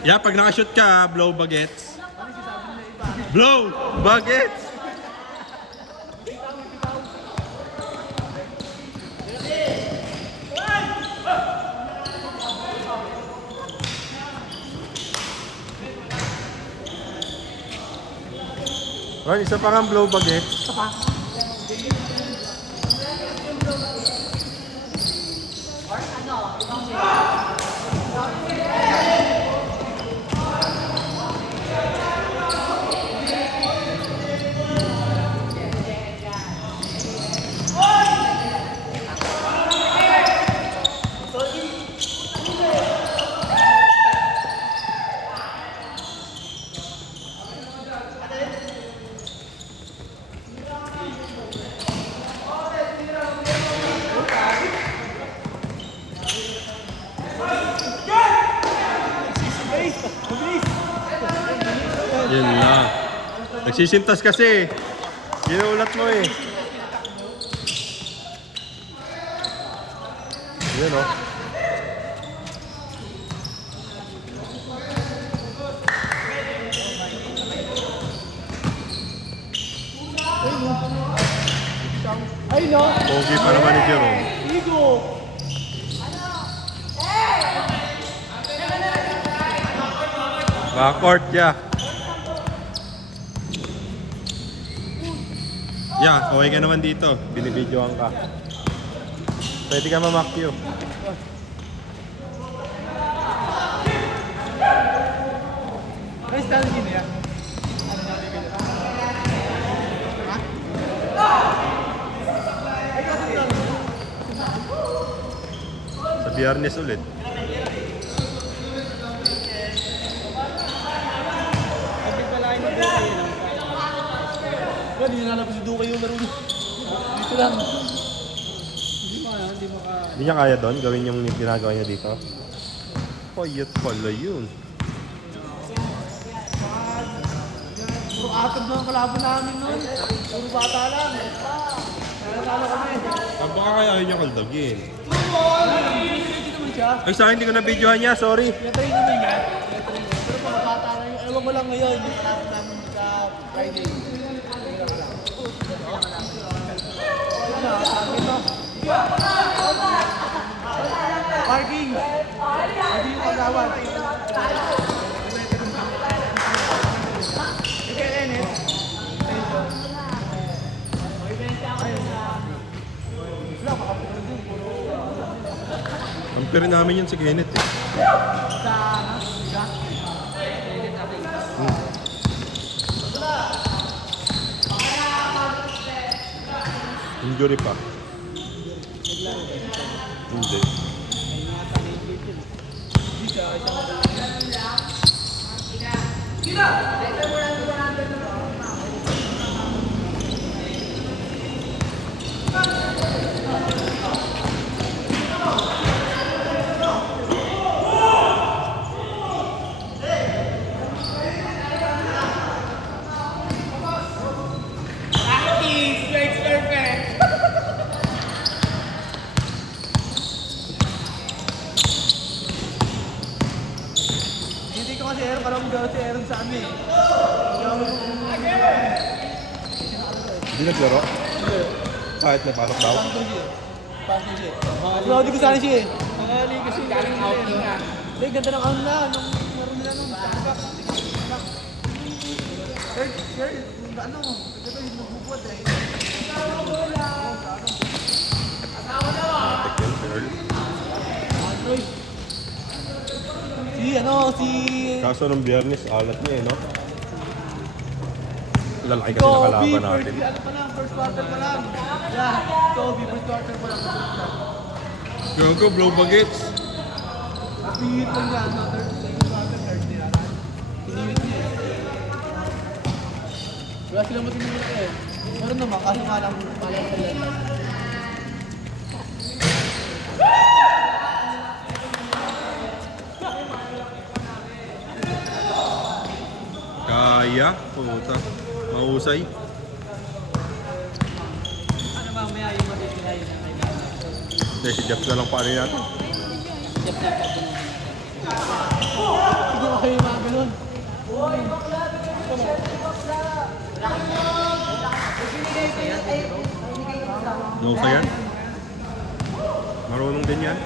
Yeah, pag nakashoot ka, blow bagets. Blow bagets! Ron, isa pa nga blow bagets. Isa pa. Yun lang. Nagsisintas kasi. Ginulat mo eh. Yun o. Ay no! Pogi pa naman ni Jerome. Igo! Backcourt, yeah. Yeah, okay ka naman dito. Binibidyoan ka. Pwede ka mamakyo. Ay, strategy niya. Sa Biyernes ulit. Hindi na nalabas si Duka yung laro. Dito lang. Hindi maka... Hindi niya kaya doon gawin yung ginagawa niya dito. Payat pala yun. Puro atag na ang kalaban namin nun. Puro bata lang. Natalo kami. Baka kaya ayaw niya kaldagin. Hindi naman siya. Ay, sa akin hindi ko na videohan niya, sorry. Natrain naman niya. Pero mga bata lang yung... Ewan ko lang ngayon. Yung kalaban namin sa Friday. Parking! Hindi yung pagawad. Ikaw, Enes. Ampere namin yun si Kenneth eh. Injury pa. Hindi. Hindi ko kasi Aaron, parang gano'n si Aaron sa amin. Hindi naglaro? Kahit may pasok daw? Pasok siya. Lodi ko sana siya eh. Magali kasi galing outing na. Hindi, ganda ng ano na. Nung laro nila nung back. Sir, ano? Ito yung magbubuhat eh. Matik yun, girl. Android. Si... Kaso nung Biyernes, alat niya eh, no? Lalaki kasi nakalaban natin. Ano pa lang, first quarter pa lang. Yeah, Kobe, first quarter pa lang. Go, blow bagets. Pihit lang yan, no? Second quarter, third niya. Pinihit niya eh. Wala silang matinihit eh. Meron naman, kaso nga lang sila. Kaya. sila. Puta. Mahusay. Ano mamaya yung matitira yun ang kailangan? Hindi, si Jeff na lang paano natin. Jeff na papunuhin natin. Hindi mo kayo mga ganun. Mahusay yan. Marunong din yan.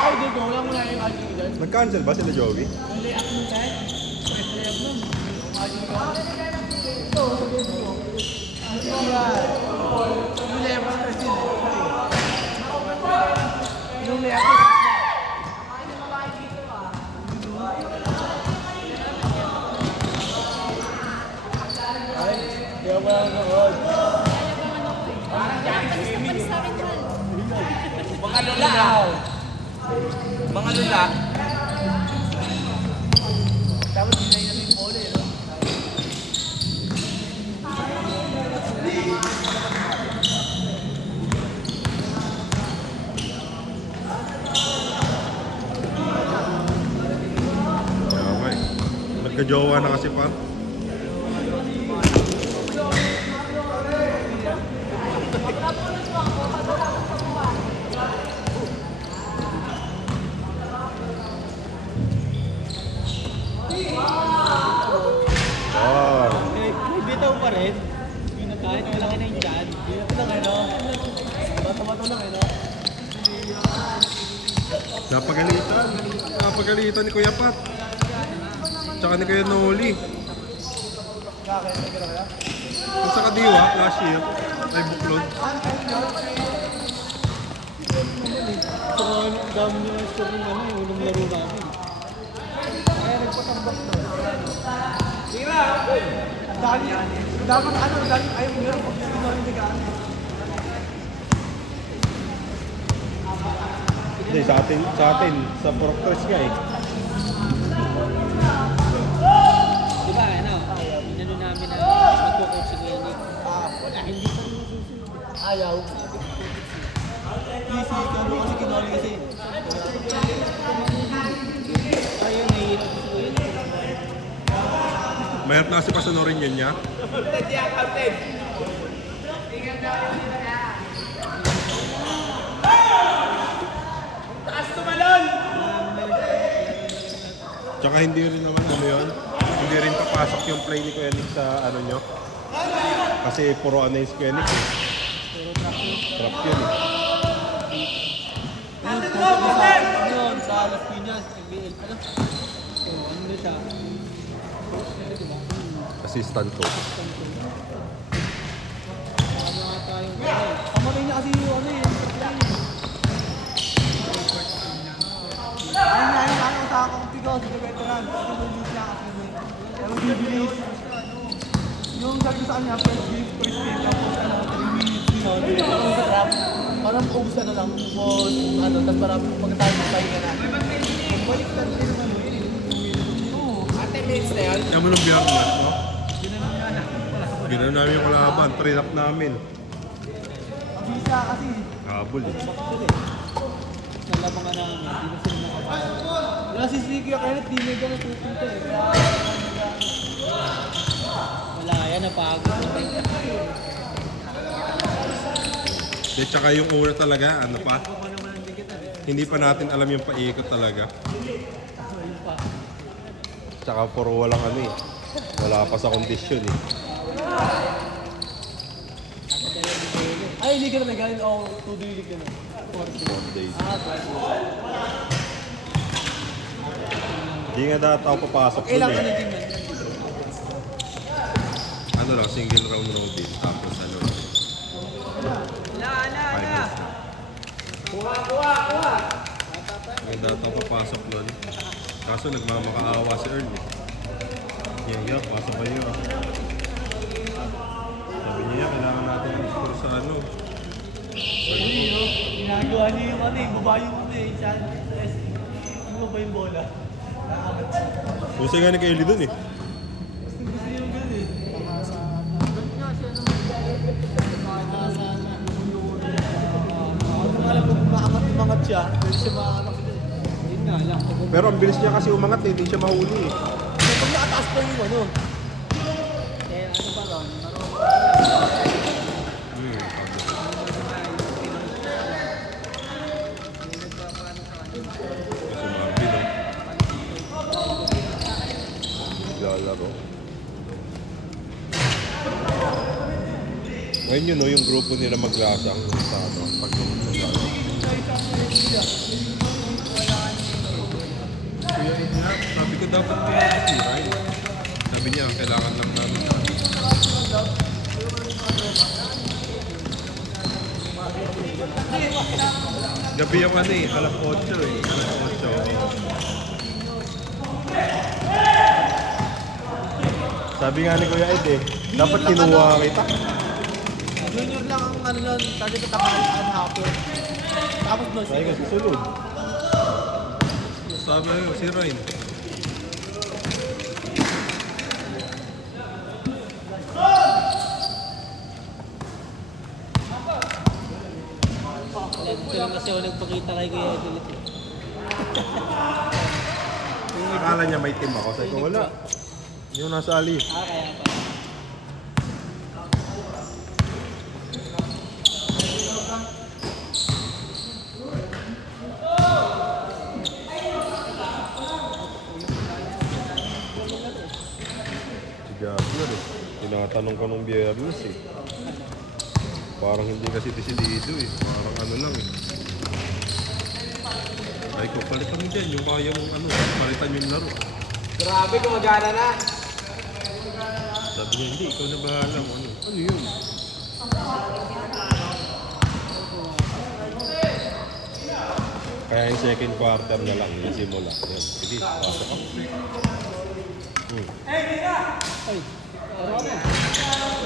Ay, dito, wala mo na yung magic dyan. Nag-cancel ba sila Joey? Ang lay-up mo tayo. May play-up nun. Magic ka. Ito, sabihin mo. Yung lay-up ang Brazil. Yung lay-up ang ay, kaya wala nanood. Mga lula. Mga lula. Tapos hinay na yung bola eh, no? Okay. Nagka-jowa na kasi pa. Wow. May bitaw pa rin. Kahit malaki na yung dyan. Bitaw lang eh, no? Bato-bato lang eh, no? Napagalitan. Napagalitan ni Kuya Pat. Tsaka ni Kuya Noli. Bakit? May gano'n kaya? Kung sa Kadiwa, last year, ay buklod. Ito nga, ang dami nyo ng score ng ano, yung unang laro namin. Kaya nagpatambak na. Tira! Dami, dapat ano, dami, ayaw mo meron pag gusto namin nagaan. Hindi, sa atin, sa Proctors nga eh. Di ba, ano? Inano namin na magko-coach si Kuya Nick. Wala, hindi pa rin masusunod. Ayaw. Please, ikaw kasi kinoli kasi. Ayun, nahihirap si Kuya Nick. Mahirap na kasi pasunurin yun niya. Tsaka hindi rin naman ano yun. Hindi rin papasok yung play ni Kuya Nick sa ano nyo. Kasi puro ano yung Kuya Nick eh. Trap yun eh. Yun, sa Las Piñas, NBL pala. So, ano na siya? Assistant coach. Ano nga tayong ano? Kamatay na kasi yung ano eh. Ayun nga yung sa akong pigaw sa veteran. Kasi nung siya kasi nung bibilis. Yung sabi ko sa kanya, first game, tapos ano, 3 minutes, gano'n. Yung sa trap, parang ubus na lang. Tapos ano, tapos parang pagkatapos ng pahinga na. Balik na rin naman yun. Oo. Ate minutes na yun. Kaya mo nung bilang niya, no? Ginawa namin yung kalaban, pre-up namin. Abisa kasi. Kabul eh. Nalaman ka namin, hindi na sila nakapasok. Wala si Siki Kenneth, di na gano'n tutunta eh. Wala yan, napagod na ba? De, tsaka yung una talaga, ano pa? Hindi pa natin alam yung paikot talaga. Tsaka puro walang ano eh. Wala pa sa kondisyon eh. Ay, hindi ka na nagaling ako 2-day league ka na. 4 days. Ah, 12. Hindi nga dati ako papasok Ilang dun ka na eh. tingnan? Ano lang, single round robin. Tapos ano, finals na. Hindi dati ako papasok nun. Kaso nagmamakaawa si Earl eh. Yan, pasok kayo. Sabi niya, kailangan natin ng score sa ano. Ginagawa niyo yung ano eh, baba yung ano eh, siya. Ano ba yung bola? Pusa nga ni Kelly dun eh. Gusto niyo yung gano'n eh. Ako naman alam kung makamat siya, pwede siya makamat. nga lang. Pero ang bilis niya kasi umangat eh, hindi siya mahuli eh. Pag nakataas pa yung ano, Eh, ano ba ron? Kasi Marvin naglalaro. Ngayon yun, no, yung grupo nila maglasang sa ano, pag naglalaro. Kuya Edna, sabi ko dapat pinag-tiray. Sabi niya, kailangan lang namin. Gabi yung ano eh, alas 8 eh. Alas 8. Sabi nga ni Kuya Ed eh, dapat kinuha kita. junior lang ang ano nun, sabi ko takalian hapon. Tapos no, Sabi ko, susunod. Sabi ko, si Ryan. Ito lang kasi ako nagpakita kay Kuya Edelit eh. Akala niya may team ako. Sabi ko, wala. Yung nasa ali. Kaya pa. Si Gabriel eh. Tinatanong ko nung biyernes eh. Parang hindi kasi desidido eh. Parang ano lang eh. Ay ko, palitan mo dyan. Yung kaya mong ano, palitan yung laro. grabe, gumagana na. Sabi niya, hindi, ikaw na bahala mo. Ano yun? Kaya yung second quarter na lang, nasimula. Yan. Sige, pasok ako.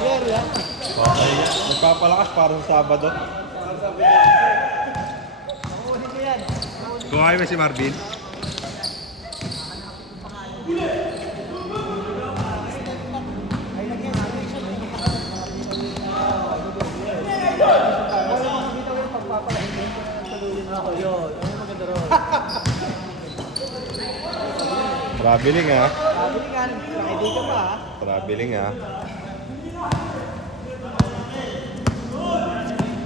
Pero yan. Okay, nagpapalakas parang Sabado. Uunin ko yan. Kuhain mo si Marvin. Ay, lagyan natin. Ako yun. Ano yung maganda ron? Traveling ha. Sabi ni Gan, Friday ka pa ha? Traveling ha.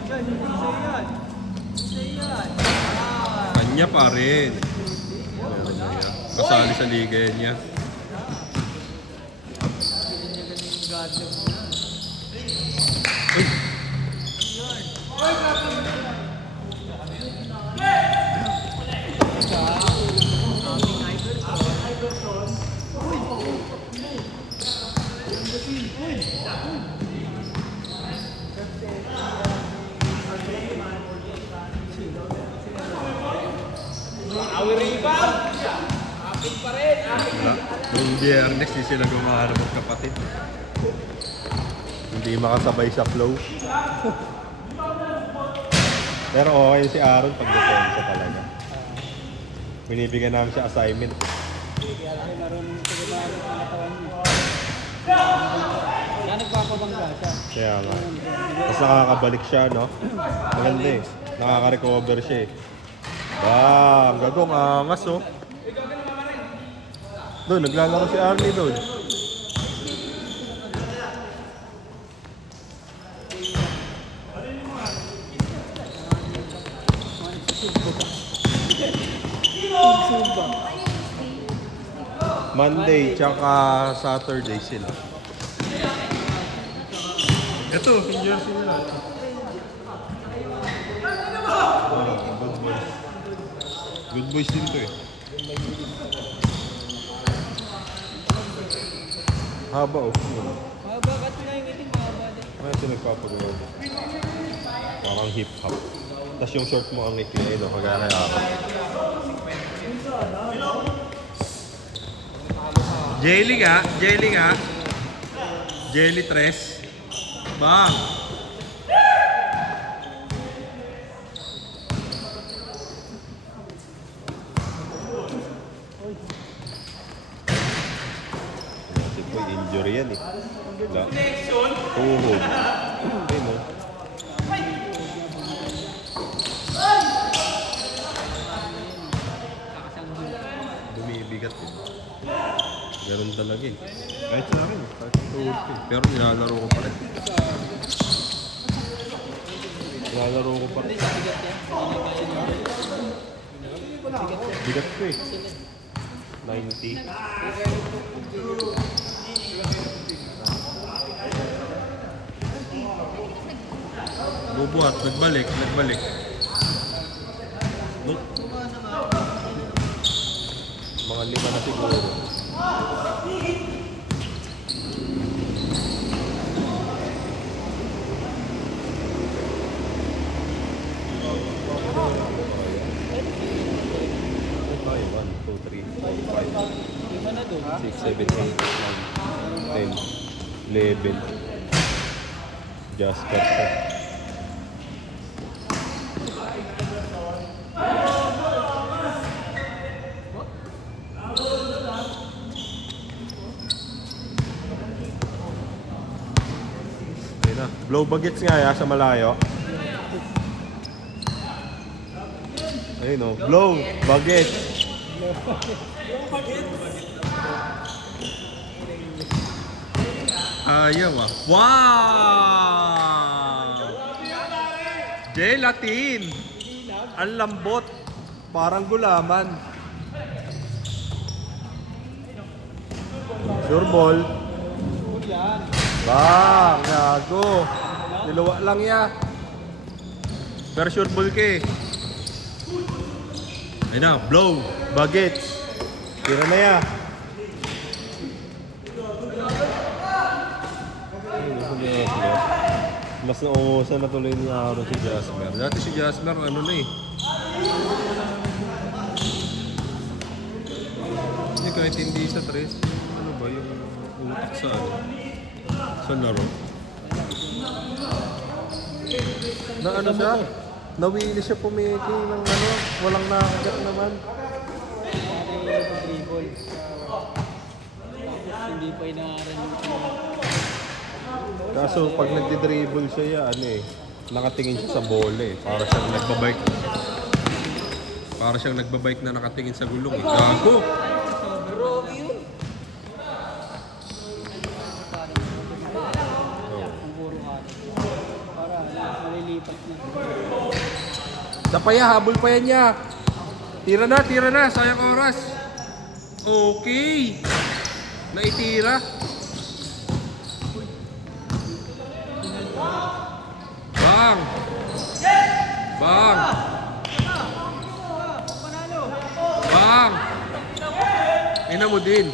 Yan, hindi sa'yo yan. Hindi sa'yo yan. Kanya pa rin. Meron na yan. Kasali sa liga yan niya. Uy! Wala. Nung biyernes, di sila gumahanap ng kapatid. Hindi makasabay sa flow. Pero okay si Aaron pag depensa talaga. Binibigyan namin siya assignment. Kaya lang marunong sa gabaan ng katawan niya. Kaya nagpapabangga siya. Kaya nga. Tapos nakakabalik siya, no? Maganda eh. Nakaka-recover siya eh. Ang gagong angas, oh. Doon, naglalaro si Arnie doon. Monday tsaka Saturday sila. Ito, yung jersey nila. Good boys. Good boys din to eh. Haba of yun. Mahaba kat na yung itim, mahaba din. Kaya ito nagpapagawa. Parang hip-hop. Tapos yung short mo ang ikli, no? Kagaya kaya ako. Jelly nga, jelly nga. Jelly tres. Bang! Si Boy, injury yan eh. Tuhod. Ayun no. ganun talaga eh. Kahit sa akin, kahit sa tuhod ko eh. Pero nilalaro ko pa rin. Nilalaro ko pa rin. Bigat ko eh. 90. Bubuhat, nagbalik. Nope. Mga 5 na siguro. Ay, 1, 2, 3, 4, 5, Iba na doon. 6, 7, 8, 9, 10, 11. Just cut ka. Ayun na. Blow bagets nga ya sa malayo. Ayun o. Blow bagets. Ayaw ah. Wow! Gelatin! Ang lambot. Parang gulaman. Sure ball. Bang! Gago. Niluwa lang ya. Pero sure ball ka eh. Ayun na. Blow. Bagets. Tira na ya. Mas nauusan na tuloy ni Aaron si Jasmer. Dati si Jasmer ano na eh. Hindi kahit hindi sa tres. Ano ba yung utak sa ano? Sa laro? Na ano siya? Nawili siya pumiki ng ano. Walang nakagat naman. Dribble. Tapos hindi pa inaaral yung Kaso pag nagdi-dribble siya, ano eh, nakatingin siya sa bola eh. Para siyang nagbabike. Para siyang nagbabike na nakatingin sa gulong eh. Gago! ang puro kanin. Para malilipat na. Tapaya, habol pa yan niya. Tira na, sayang oras. Okay. Naitira. Bang! Bang! Bang! Ina mo din.